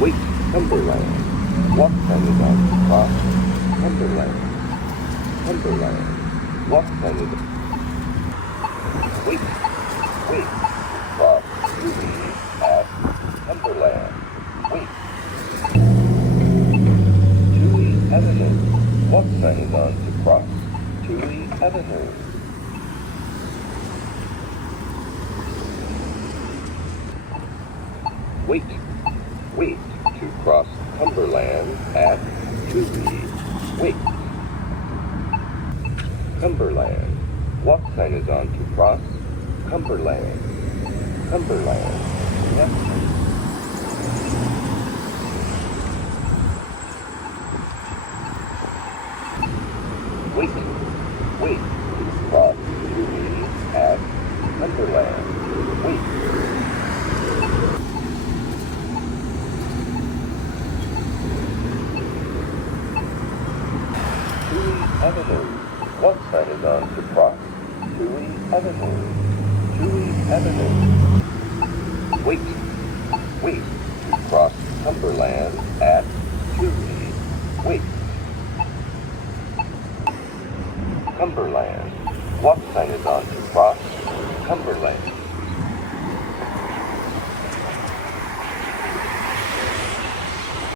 Wait, Cumberland. Walk sign is on to cross. Cumberland. Cumberland. Walk sign is on. Wait, wait. Cross Touhy Ave. Cumberland. Wait. Touhy Avenue. Walk sign is on to cross Touhy Avenue. Wait, wait to cross Cumberland at Touhy. Wait. Cumberland. Walk sign is on to cross Cumberland. Cumberland. Left. Wait, wait to cross Touhy at Cumberland. Wait. Touhy Avenue. Walk sign is on to cross Touhy Avenue. Touhy Avenue. Wait, wait to cross Cumberland at Touhy. Wait. Cumberland. Walk sign is on to cross Cumberland.